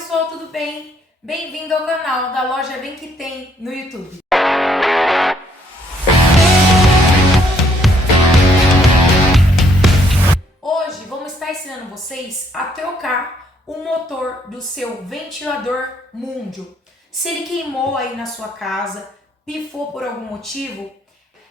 pessoal, tudo bem? Bem-vindo ao canal da Loja Bem Que Tem no YouTube. Hoje vamos estar ensinando vocês a trocar o motor do seu ventilador Mundio. Se ele queimou aí na sua casa, pifou por algum motivo,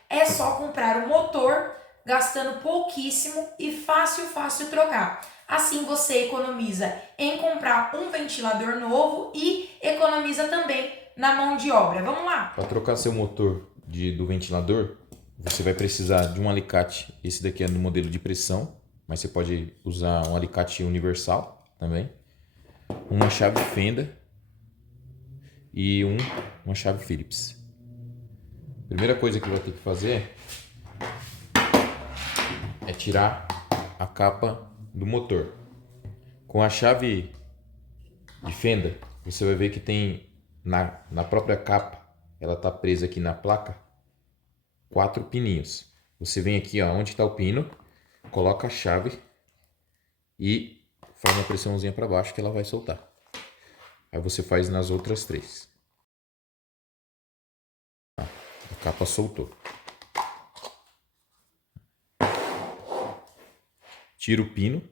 é só comprar o motor gastando pouquíssimo e fácil trocar. Assim você economiza em comprar um ventilador novo e economiza também na mão de obra. Vamos lá? Para trocar seu motor do ventilador, você vai precisar de um alicate. Esse daqui é no modelo de pressão, mas você pode usar um alicate universal também. Uma chave fenda e uma chave Phillips. Primeira coisa que vai ter que fazer é tirar a capa do motor. Com a chave de fenda, você vai ver que tem na própria capa, ela está presa aqui na placa, 4 pininhos. Você vem aqui, ó, onde está o pino, coloca a chave e faz uma pressãozinha para baixo que ela vai soltar. Aí você faz nas outras 3. A capa soltou. Tira o pino,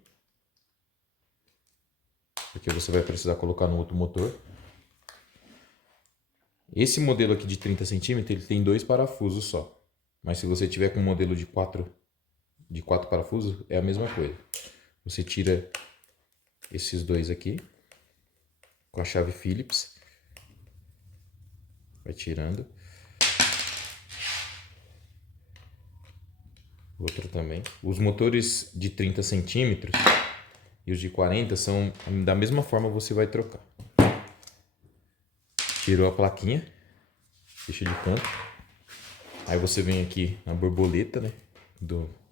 porque você vai precisar colocar no outro motor. Esse modelo aqui de 30 centímetros, ele tem 2 parafusos só. Mas se você tiver com um modelo de 4 parafusos, é a mesma coisa. Você tira esses 2 aqui com a chave Phillips. Vai tirando. Outro também. Os motores de 30 centímetros e os de 40 são da mesma forma, você vai trocar. Tirou a plaquinha, deixa de canto. Aí você vem aqui na borboleta, né,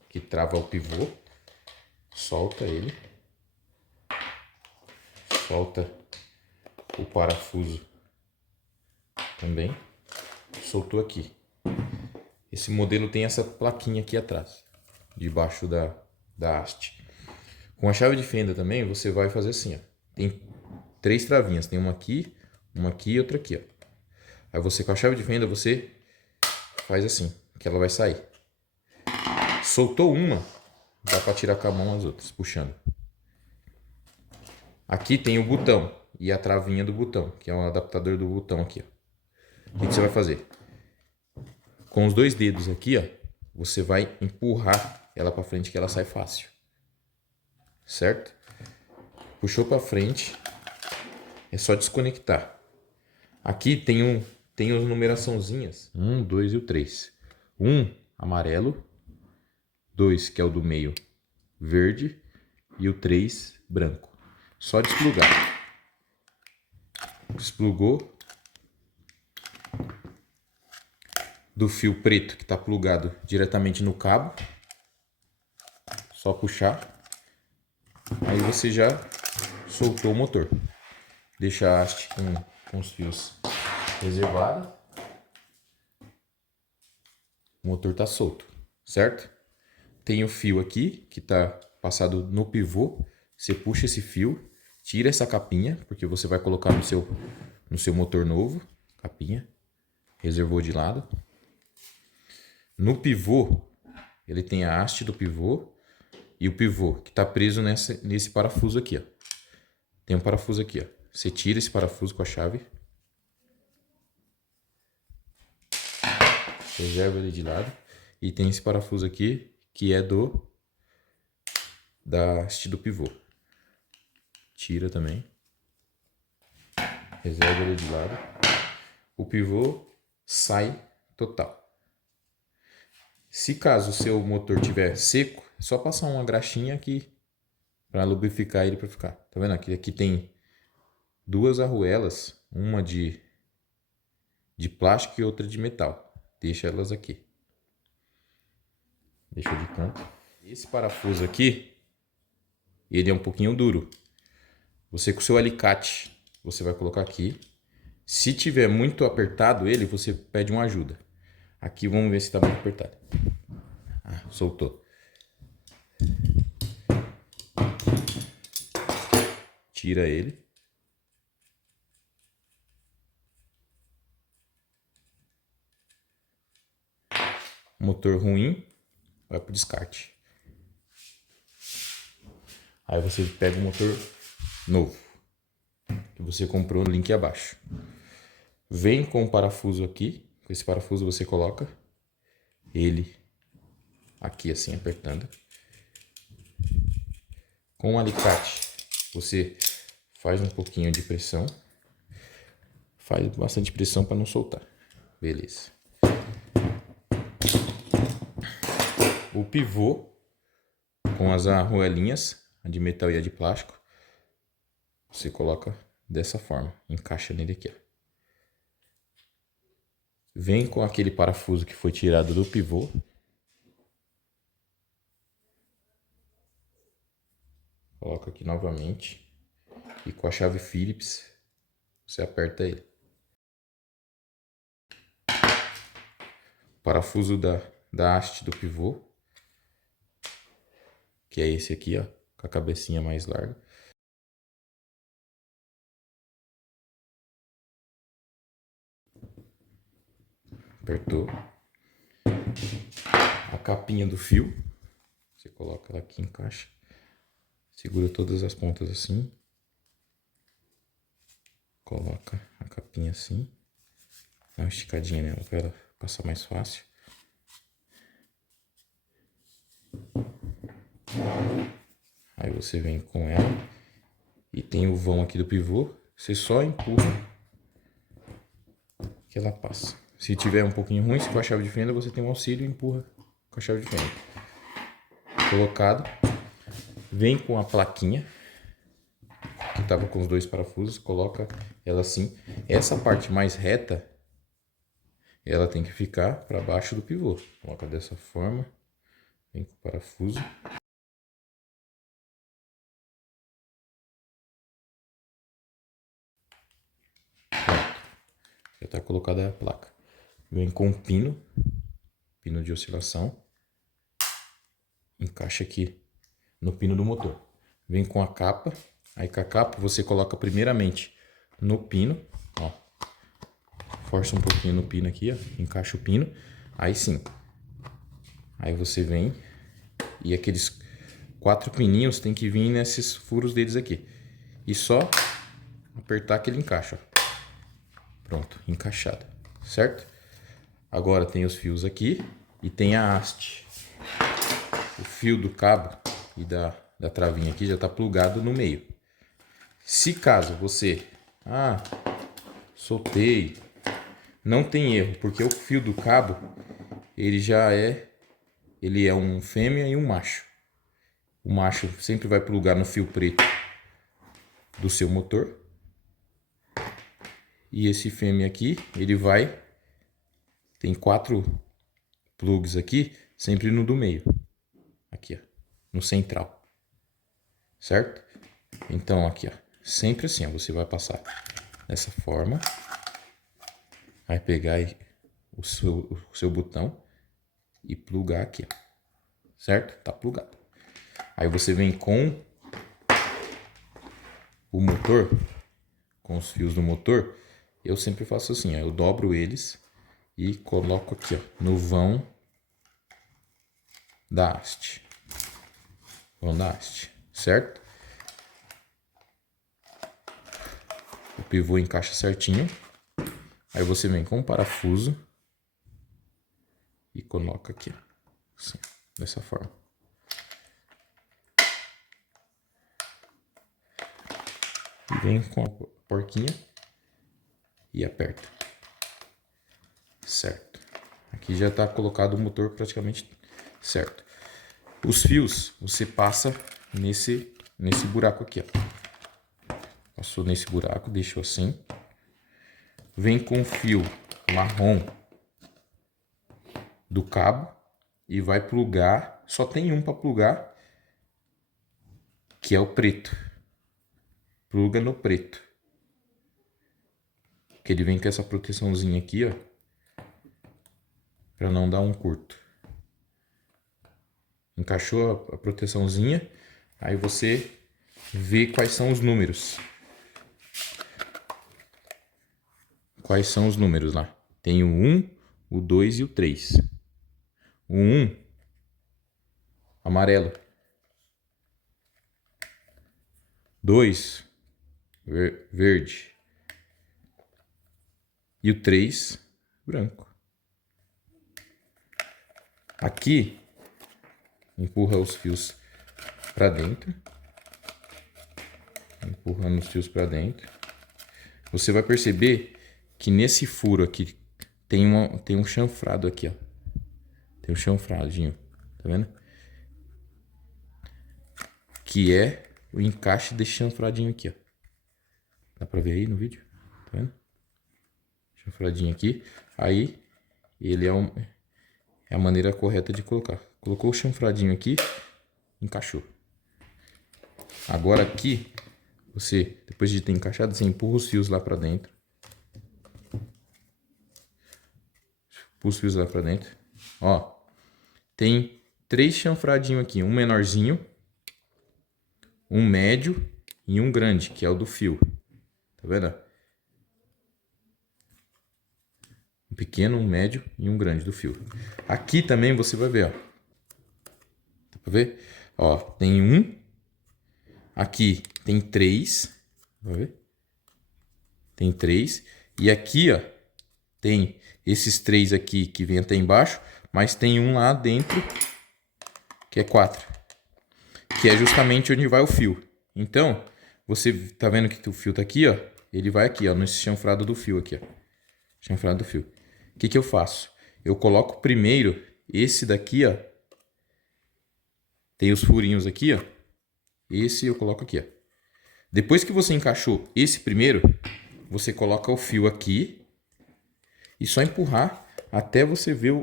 que trava o pivô. Solta ele. Solta o parafuso também. Soltou aqui. Esse modelo tem essa plaquinha aqui atrás, debaixo da haste. Com a chave de fenda também, você vai fazer assim, ó. Tem 3 travinhas, tem uma aqui e outra aqui, ó. Aí você, com a chave de fenda, você faz assim, que ela vai sair. Soltou uma, dá para tirar com a mão as outras, puxando. Aqui tem o botão e a travinha do botão, que é um adaptador do botão aqui, ó. O que você vai fazer? Com os 2 dedos aqui, ó, você vai empurrar ela para frente que ela sai fácil. Certo? Puxou para frente, é só desconectar. Aqui tem as numeraçãozinhas, 1, 2 e o 3. 1 amarelo, 2 que é o do meio verde e o 3 branco. Só desplugar. Desplugou do fio preto que está plugado diretamente no cabo. Só puxar. Aí você já soltou o motor. Deixa a haste com os fios reservados. O motor está solto, certo? Tem o fio aqui que está passado no pivô. Você puxa esse fio, tira essa capinha, porque você vai colocar no seu motor novo. Capinha, reservou de lado. No pivô, ele tem a haste do pivô e o pivô que está preso nesse parafuso aqui, ó. Tem um parafuso aqui, ó. Você tira esse parafuso com a chave. Reserva ele de lado. E tem esse parafuso aqui que é da haste do pivô. Tira também. Reserva ele de lado. O pivô sai total. Se caso o seu motor tiver seco, é só passar uma graxinha aqui para lubrificar ele para ficar. Tá vendo aqui? Aqui tem 2 arruelas, uma de plástico e outra de metal. Deixa elas aqui. Deixa de canto. Esse parafuso aqui, ele é um pouquinho duro. Você com o seu alicate, você vai colocar aqui. Se tiver muito apertado ele, você pede uma ajuda. Aqui vamos ver se está muito apertado. Ah, soltou. Tira ele. motor ruim vai pro descarte. Aí você pega o motor novo, que você comprou no link abaixo. Vem com o parafuso aqui, com esse parafuso você coloca ele aqui assim, apertando. Com o alicate, você faz um pouquinho de pressão. Faz bastante pressão para não soltar. Beleza. O pivô com as arruelinhas, a de metal e a de plástico, você coloca dessa forma, encaixa nele aqui, ó. Vem com aquele parafuso que foi tirado do pivô. Coloca aqui novamente e com a chave Phillips você aperta ele. Parafuso da haste do pivô, que é esse aqui, ó, com a cabecinha mais larga. Apertou. A capinha do fio, você coloca ela aqui, encaixa. Segura todas as pontas assim. Coloca a capinha assim. Dá uma esticadinha nela para ela passar mais fácil. Aí você vem com ela. E tem o vão aqui do pivô. Você só empurra que ela passa. Se tiver um pouquinho ruim, se for a chave de fenda, você tem um auxílio e empurra com a chave de fenda. Colocado. Vem com a plaquinha, que estava com os dois parafusos, coloca ela assim. Essa parte mais reta, ela tem que ficar para baixo do pivô. Coloca dessa forma, vem com o parafuso. Pronto. Já está colocada a placa. Vem com um pino de oscilação. Encaixa aqui no pino do motor. Vem com a capa. Aí com a capa você coloca primeiramente no pino, ó. Força um pouquinho no pino aqui, ó. Encaixa o pino. Aí sim. Aí você vem e aqueles 4 pininhos tem que vir nesses furos deles aqui. E só apertar que ele encaixa, ó. Pronto, encaixado, certo? Agora tem os fios aqui e tem a haste. O fio do cabo e da travinha aqui já está plugado no meio. Se caso você... soltei. Não tem erro, porque o fio do cabo, ele é um fêmea e um macho. O macho sempre vai plugar no fio preto do seu motor. E esse fêmea aqui, tem 4 plugs aqui, sempre no do meio. Aqui, ó, no central. Certo? Então, aqui, ó, sempre assim, ó, você vai passar dessa forma. Vai pegar aí o seu botão e plugar aqui, ó. Certo? Tá plugado. Aí você vem com o motor, com os fios do motor. Eu sempre faço assim, ó, eu dobro eles e coloco aqui, ó, no vão da haste. Vão da haste, certo? O pivô encaixa certinho. Aí você vem com o parafuso e coloca aqui, assim, dessa forma. E vem com a porquinha e aperta. Certo. Aqui já está colocado o motor praticamente certo. Os fios você passa nesse buraco aqui, ó. Passou nesse buraco, deixou assim. Vem com o fio marrom do cabo e vai plugar. Só tem um para plugar, que é o preto. Pluga no preto. Que ele vem com essa proteçãozinha aqui, ó, para não dar um curto. Encaixou a proteçãozinha, aí você vê quais são os números. Quais são os números lá? Tem o 1, o 2 e o 3. O 1, amarelo. 2, verde. E o 3, branco. Aqui, empurra os fios para dentro. Empurrando os fios para dentro. Você vai perceber que nesse furo aqui tem um chanfrado aqui, ó. Tem um chanfradinho, tá vendo? Que é o encaixe desse chanfradinho aqui, ó. Dá pra ver aí no vídeo? Tá vendo? Chanfradinho aqui. Aí, ele é a maneira correta de colocar. Colocou o chanfradinho aqui, encaixou. Agora aqui, você, depois de ter encaixado, você empurra os fios lá pra dentro. Empurra os fios lá pra dentro. Ó, tem 3 chanfradinhos aqui. Um menorzinho, um médio e um grande, que é o do fio. Tá vendo? Um pequeno, um médio e um grande do fio. Aqui também você vai ver, ó. Dá pra ver? Ó, tem um. Aqui tem 3. Vai ver? Tem 3. E aqui, ó, tem esses 3 aqui que vem até embaixo, mas tem um lá dentro que é 4. Que é justamente onde vai o fio. Então, você tá vendo que o fio tá aqui, ó? Ele vai aqui, ó, nesse chanfrado do fio aqui, ó. Chanfrado do fio. O que que eu faço? Eu coloco primeiro esse daqui, ó. Tem os furinhos aqui, ó. Esse eu coloco aqui, ó. Depois que você encaixou esse primeiro, você coloca o fio aqui e só empurrar até você ver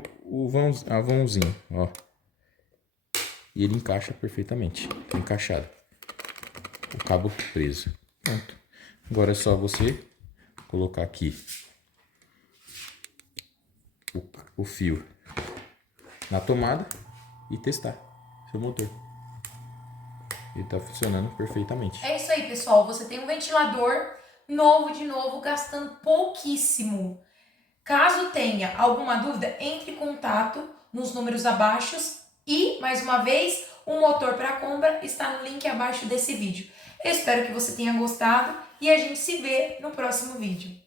a vãozinha, ó. E ele encaixa perfeitamente. Tá encaixado. O cabo preso. Pronto. Agora é só você colocar aqui o fio na tomada e testar seu motor. Ele tá funcionando perfeitamente. É isso aí, pessoal. Você tem um ventilador novo de novo, gastando pouquíssimo. Caso tenha alguma dúvida, entre em contato nos números abaixo. E, mais uma vez, o motor para compra está no link abaixo desse vídeo. Eu espero que você tenha gostado e a gente se vê no próximo vídeo.